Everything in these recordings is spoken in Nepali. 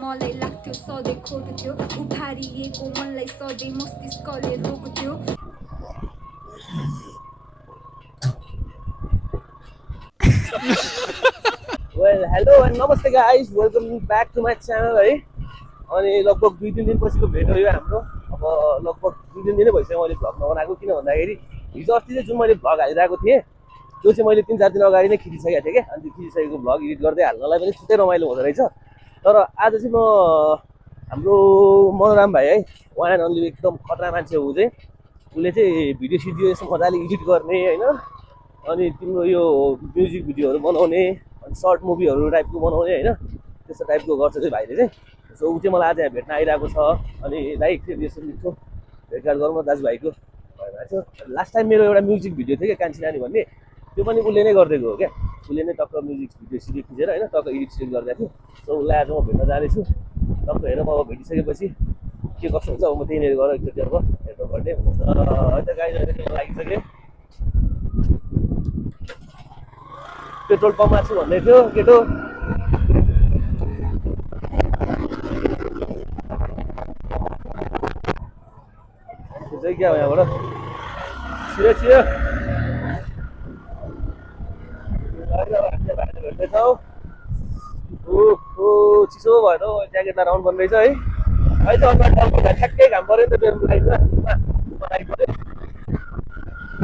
मलाई लाग्थ्यो सधैँ खोट थियो उभारी लिएको मनलाई सधैँ मस्तिष्कले रोक्थ्यो Well, hello and namaste guys. Welcome back to my channel है अनि लगभग 2-3 दिनपछिको भेट हो यो हाम्रो अब लगभग 2-3 दिनै भइसक्यो मैले भ्लग नबनाएको किन भन्दाखेरि हिजो अस्ति चाहिँ जुन मैले भ्लग हालिरहेको थिएँ त्यो चाहिँ मैले 3-4 दिन अगाडि नै खिचिसकेको थिएँ क्या अनि त्यो खिचिसकेको भ्लग एडिट गर्दै हाल्नलाई पनि छुट्टै रमाइलो हुँदो रहेछ तर आज चाहिँ म हाम्रो मनोराम भाइ है वान एन्ड ओन्ली एकदम खतरा मान्छे हो ऊ चाहिँ उसले चाहिँ भिडियो सिडियो यसो मजाले एडिट गर्ने होइन अनि तिम्रो यो म्युजिक भिडियोहरू बनाउने अनि सर्ट मुभीहरू टाइपको बनाउने होइन त्यस्तो टाइपको गर्छ चाहिँ भाइले चाहिँ सो ऊ चाहिँ मलाई आज यहाँ भेट्न आइरहेको छ अनि लाइक चाहिँ यस्तो मिठो भेटघाट गरौँ न दाजुभाइको भएको थियो लास्ट टाइम मेरो एउटा म्युजिक भिडियो थियो क्या कान्छी नानी भन्ने त्यो पनि उसले नै गरिदिएको हो क्या उसले नै टक्क म्युजिक भिडियो सिडियो खिचेर होइन टक्क एडिट सिडिट गरिदिएको थियो सो उसलाई आज म भेट्न जाँदैछु टक्क हेरौँ अब भेटिसकेपछि के कस्तो हुन्छ अब म त्यहीँनिर गएर एकचोटि अब हेर्नु पर्ने है त गाडी लागिसक्यो पेट्रोल पम्पमा छु भन्दै थियो केटो चाहिँ क्या हो यहाँबाट छिरो छिरो भेट्दैछौ चिसो भयो त ज्याकेटलाई राउन्ड पर्ने रहेछ है त अनुहार ठ्याक्कै घाम पऱ्यो नि त मेरो लाइनमा पऱ्यो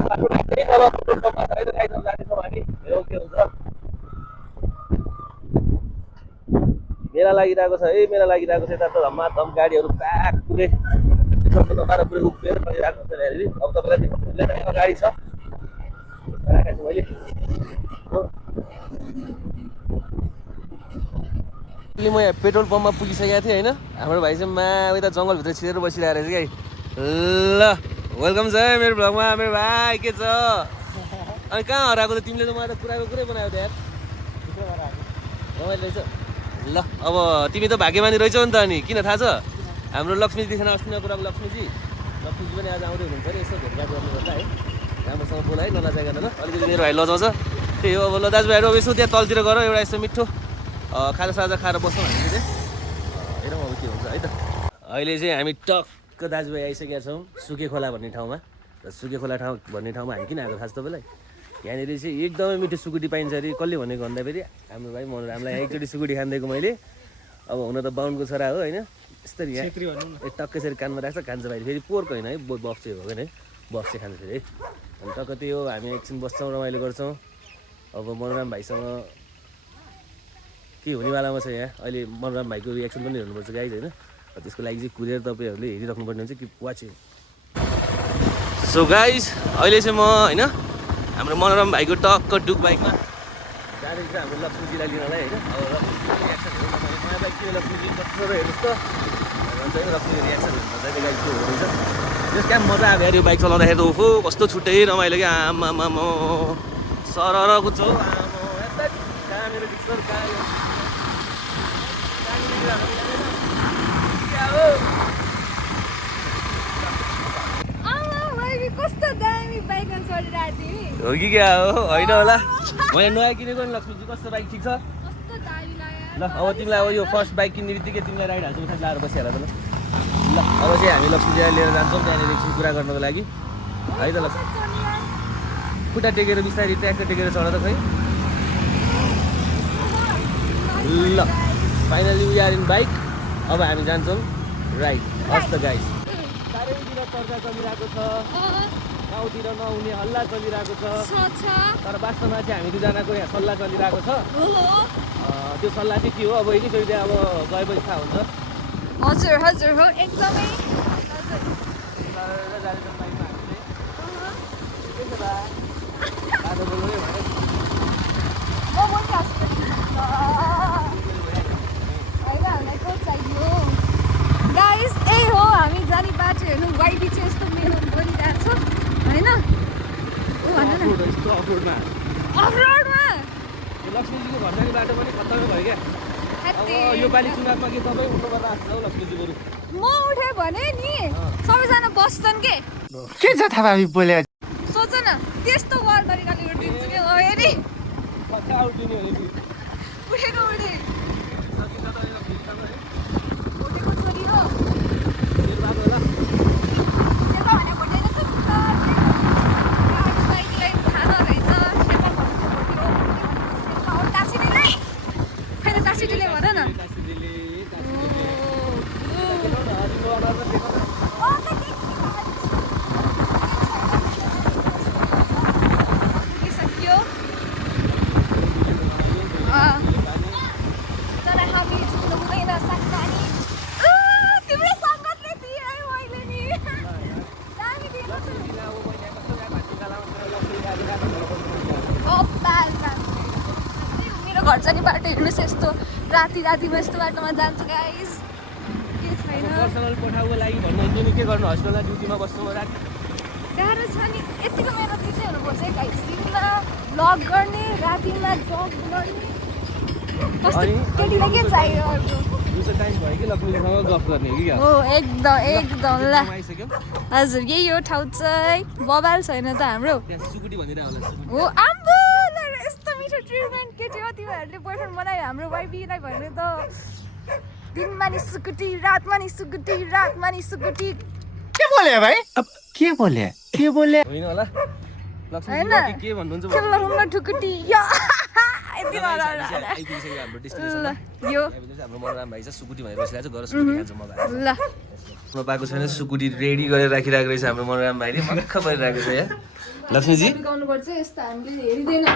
तल पेट्रोल पम्पमा छ है त गाइजहरू जाँदैछौँ हामी हेरौँ के हुन्छ मेला लागिरहेको छ है मेला लागिरहेको छ यता त धमाधम गाडीहरू प्याक पुरै पुरै उभिएर चलिरहेको हुन्छ यहाँनिर अब तपाईँलाई देखाउनु गाडी छ राखेको छु मैले अहिले म यहाँ पेट्रोल पम्पमा पुगिसकेको थिएँ होइन हाम्रो भाइ चाहिँ यता जङ्गलभित्र छिरेर बसिरहेको रहेछ कि ल वेलकम छ है मेरो भ्लगमा मेरो भाइ के छ अनि कहाँ हराएको त तिमीले त मलाई त कुराको कुरै बनायो त यार रमाइलो रहेछ ल अब तिमी त भाग्यमानी रहेछौ नि त अनि किन थाहा छ हाम्रो लक्ष्मीजी थिएन अस्ति नकुराको लक्ष्मीजी पनि आज आउँदै हुनुहुन्छ अरे यसो भेटघाट गर्नुपर्छ है राम्रोसँग बोला है नलाचाइकन ल अलिकति मेरो भाइ लजाउँछ त्यही हो अब ल दाजुभाइहरू अब यसो त्यहाँ तलतिर गर एउटा यस्तो मिठो खाजासाजा खाएर बस्छौँ हामीले चाहिँ हेरौँ अब के हुन्छ है त अहिले चाहिँ हामी टक्क दाजुभाइ आइसकेका छौँ सुके खोला भन्ने ठाउँमा र सुके खोला भन्ने ठाउँमा हामी किन आएको थाहा छ तपाईँलाई यहाँनिर चाहिँ एकदमै मिठो सुकुटी पाइन्छ अरे कसले भनेको भन्दाखेरि हाम्रो भाइ मनोरामलाई एकचोटि सुकुटी खानिदिएको मैले अब हुन त बाहुनको छोरा हो होइन यस्तरी यहाँ टक्क यसरी कानमा राख्छ खान्छ भाइ फेरि पोर्क होइन है बफ चाहिँ हो भने है बफ चाहिँ खान्छ फेरि है अनि टक्क त्यही हो हामी एकछिन बस्छौँ रमाइलो गर्छौँ अब मनोराम भाइसँग के हुनेवालामा छ यहाँ अहिले मनोराम भाइको रियाक्सन पनि हेर्नुपर्छ गाइज होइन त्यसको लागि चाहिँ कुरेर तपाईँहरूले हेरिराख्नुपर्ने हुन्छ कि वाचिङ सो गाइज अहिले चाहिँ म होइन हाम्रो मनोरम भाइको टक्क डुक बाइकमा जाँदैछ हाम्रो लक्ष्मीजीलाई लिनलाई होइन अब लक्ष्मीजीको रियाक्सन हेरौँ तपाईँले नयाँ बाइक किन लक्ष्मीजी कस्तो हेर्नुहोस् त भन्छ होइन लक्ष्मीको रियाक्सन हेर्नु चाहिँ गाइज के हुँदैछ त्यस क्या मजा आयो यार यो बाइक चलाउँदाखेरि त ओहो कस्तो छुट्टै रमाइलो क्या आमा सरर कुद्छौ आमा कहाँ मेरो पिक्चर कहाँ कस्तो दामी बाइकमा चढिरहेको थिएँ हो कि क्या हो होइन होला मैले नयाँ किनेको नि लक्ष्मीजी कस्तो बाइक ठिक छ कस्तो दामी लाग्यो ल अब तिमीलाई अब यो फर्स्ट बाइक किन्ने बित्तिकै तिमीलाई राइड हाल्छु उता लाएर बसिहाल त ल अब चाहिँ हामी लक्ष्मीजीलाई लिएर जान्छौँ त्यहाँनिर एकछिन कुरा गर्नको लागि है त ल खुट्टा टेकेर बिस्तारै ट्याक्क टेकेर चढ त खै ल finally we are in bike अब हामी जान्छौँ राइड हस् त गाइस चारैतिर चर्चा चलिरहेको छ गाउँतिर नहुने हल्ला चलिरहेको छ तर वास्तवमा चाहिँ हामी दुईजनाको यहाँ सल्लाह चलिरहेको छ त्यो सल्लाह चाहिँ के हो अब एकैचोटि अब गएपछि थाहा हुन्छ हजुर हजुर हो एकदमै गाइस यही हो हामी जाने बाटो हेर्नु वाइडी चाहिँ यस्तो मेहनत गरिरहेको छ होइन अफरोडमा लक्ष्मीजीको घर जाने बाटो पनि खतरा भयो क्या अब यो पालि चुनावमा के तपाईँ उठ्नुपर्छ आएको हौ लक्ष्मीजी बरु म उठेँ भने नि सबैजना बस्छन् के छ थाहा हामी बोले सोच न त्यस्तो गर तरिकाले उठिदिन्छु कि हो हेरी उठेको उठेको उठे मेरो घर जाने बाटो हेर्नुहोस् यस्तो राति रातिमा यस्तो बाटोमा जान्छ गाइस के छैन पर्सनल पठाउको लागि भन्नुहुन्छ नि के गर्नु हस्पिटलमा ड्युटीमा बस्नु म राति गाह्रो छ नि यतिको मेरो चाहिँ हुनुपर्छ है गाइस दिनमा भ्लग गर्ने रातिमा जब गर्ने कस्तो केटीलाई के चाहियो अर्को दिउँसो टाइम भयो कि लक्ष्मीसँग गफ गर्ने कि हो एकदम ल हजुर यही हो ठाउँ चाहिँ बबाल छैन त हाम्रो सुकुटी भनेर होला हो आम्बो यस्तो मिठो ट्रिटमेन्ट केटी हो तिमीहरूले बोयफ्रेन्ड बनायो हाम्रो वाइफीलाई भने त दिनमा नि सुकुटी रातमा नि सुकुटी के बोले भाइ के बोले होइन होला लक्ष्मी के भन्नुहुन्छ खेल्न ठुकुटी यो यति आइपुगिसक्यो हाम्रो डेस्टिनेसन यो हाम्रो मनोराम भाइ चाहिँ सुकुटी भनेर बसिरहेको छ गएर सुकुटी खान्छ मगा ल म पाएको छैन सुकुटी रेडी गरेर राखिरहेको रहेछ हाम्रो मनोराम भाइले मक्ख परिरहेको छ यहाँ लक्ष्मीजी गाउनुपर्छ यस्तो हामीले हेरिदैन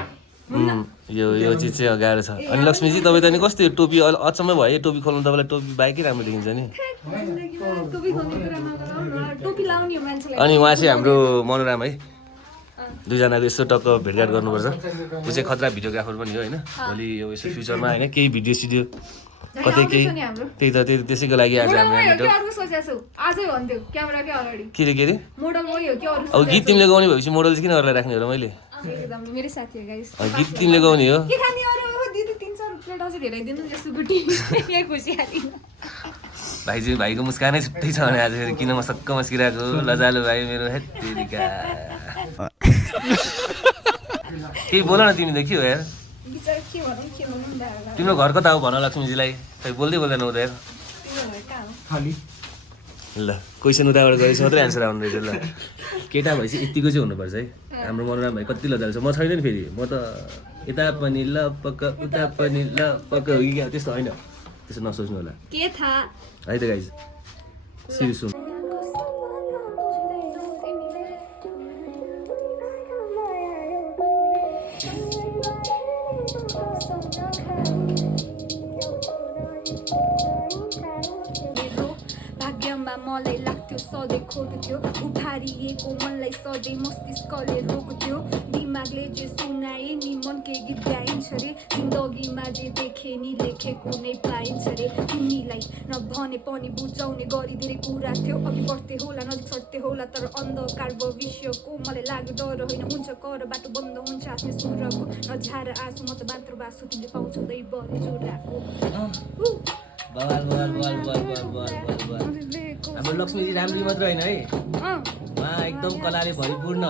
यो चिज चाहिँ गाह्रो छ अनि लक्ष्मीजी तपाईँ त नि कस्तो यो टोपी अचम्मै भयो टोपी खोल्नु तपाईँलाई टोपी बाइकै राम्रो देखिन्छ नि टोपी लाउने मान्छेलाई अनि उहाँ चाहिँ हाम्रो मनोराम है दुईजनाको यसो टक्क भेटघाट गर्नुपर्छ ऊ चाहिँ खतरा भिडियोग्राफर पनि हो होइन भोलि यो यसो फ्युचरमा होइन केही भिडियो सिडियो कतै केही त्यही त त्यसैको लागि आज हाम्रो के रे अब गीत तिमीले गाउने भएपछि मोडल चाहिँ किन गरेर राख्ने हो र मैले गीत तिमीले गाउने हो भाइ चाहिँ भाइको मुस्कानै छुट्टै छ भने आज फेरि किन मसक्क मस्किरहेको लजालु भाइ मेरो हेत्तेरिका केही बोल न तिमी त के हो यार तिम्रो घर कता हो भन लक्ष्मीजीलाई खै बोल्दै बोल्दैन उता यार ल क्वेसन उताबाट गएपछि मात्रै एन्सर आउनु रहेछ ल केटा भएपछि यतिको चाहिँ हुनुपर्छ है हाम्रो मनोराम भाइ कति लजालु छ म छैन नि फेरि म त यता पनि ल पक्क उता पनि ल पक्क हो कि क्या त्यस्तो होइन त्यसो नसोच्नु होला के थाहा है त गाइज सिरियस हो भाग्यमा मलाई लाग्थ्यो सधैँ खोज्थ्यो उठारिएको मनलाई सधैँ मस्तिष्कले रोक्थ्यो दिमागले जे सुनाए नि मन के गीत गाइन्छ रे जिन्दगीमा जे देखे नि लेखेको नै पाइन्छ रे तिमीलाई नभने पनि बुझाउने गरी धेरै कुरा थियो अघि बढ्दै होला नजिक सर्दै होला तर अन्धकार भविष्यको मलाई लाग्यो डर होइन हुन्छ कर बाटो बन्द हुन्छ आफ्नो सुरको नझार आँसु म त बात्र बासु तिमीले पाउँछौ दै बल जोडाको हाम्रो लक्ष्मीजी राम्री मात्र होइन है उहाँ एकदम कलाले भरिपूर्ण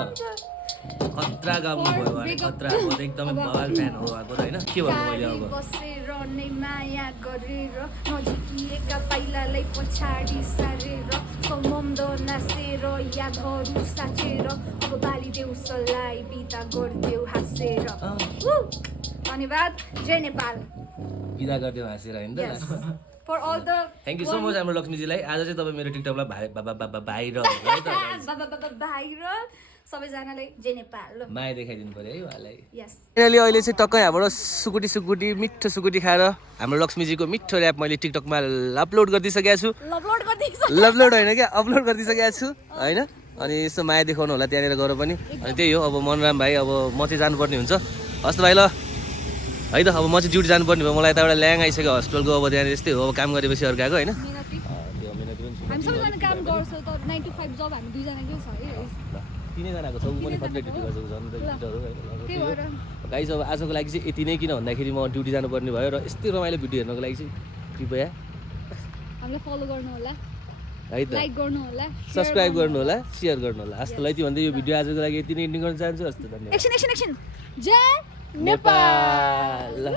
खतरा गाउनु भयो भने खतरा म त एकदमै बवाल फ्यान हो उहाँको होइन के भन्नु मैले अब बसेर नै माया गरेर नजिकिएका पाइलालाई पछाडि सारेर सम्बन्ध नासेर यादहरू साचेर अब बाली देउसलाई बिदा गरिदेऊ हाँसेर धन्यवाद जय नेपाल बिदा गरिदियो हाँसेर होइन त for all the thank you so much हाम्रो लक्ष्मीजीलाई आज चाहिँ तपाईँ मेरो टिकटकलाई भाइरल भाइरल सबैजनाले जय नेपाल माया देखाइदिनु पर्यो है उहाँलाई यस अहिले चाहिँ टक्कै हाम्रो सुकुटी मिठो सुकुटी खाएर हाम्रो लक्ष्मीजीको मिठो ऱ्याप मैले टिकटकमा अपलोड गरिदिइसकेको छु अपलोड होइन क्या अपलोड गरिदिइसकेको छु होइन अनि यसो माया देखाउनु होला त्यहाँनिर गएर पनि अनि त्यही हो अब मनोराम भाइ अब म चाहिँ जानुपर्ने हुन्छ हस् भाइ ल है त अब म चाहिँ ड्युटी जानुपर्ने भयो मलाई यताबाट ल्याङ आइसक्यो हस्पिटलको अब त्यहाँनिर यस्तै हो अब काम गरेपछि अर्काको होइन तिनैजनाको छ ऊ पनि खतरा ड्युटी गर्छ झन् गाइस अब आजको लागि चाहिँ यति नै किन भन्दाखेरि म ड्युटी जानुपर्ने भयो र यस्तै रमाइलो भिडियो हेर्नको लागि चाहिँ कृपया हामीलाई फलो गर्नु होला है त लाइक गर्नु होला सब्स्क्राइब गर्नु होला सेयर गर्नु होला हस्त ल यति भन्दै यो भिडियो आजको लागि यति नै एन्डिङ गर्न चाहन्छु हस्त धन्यवाद एकछिन जय नेपाल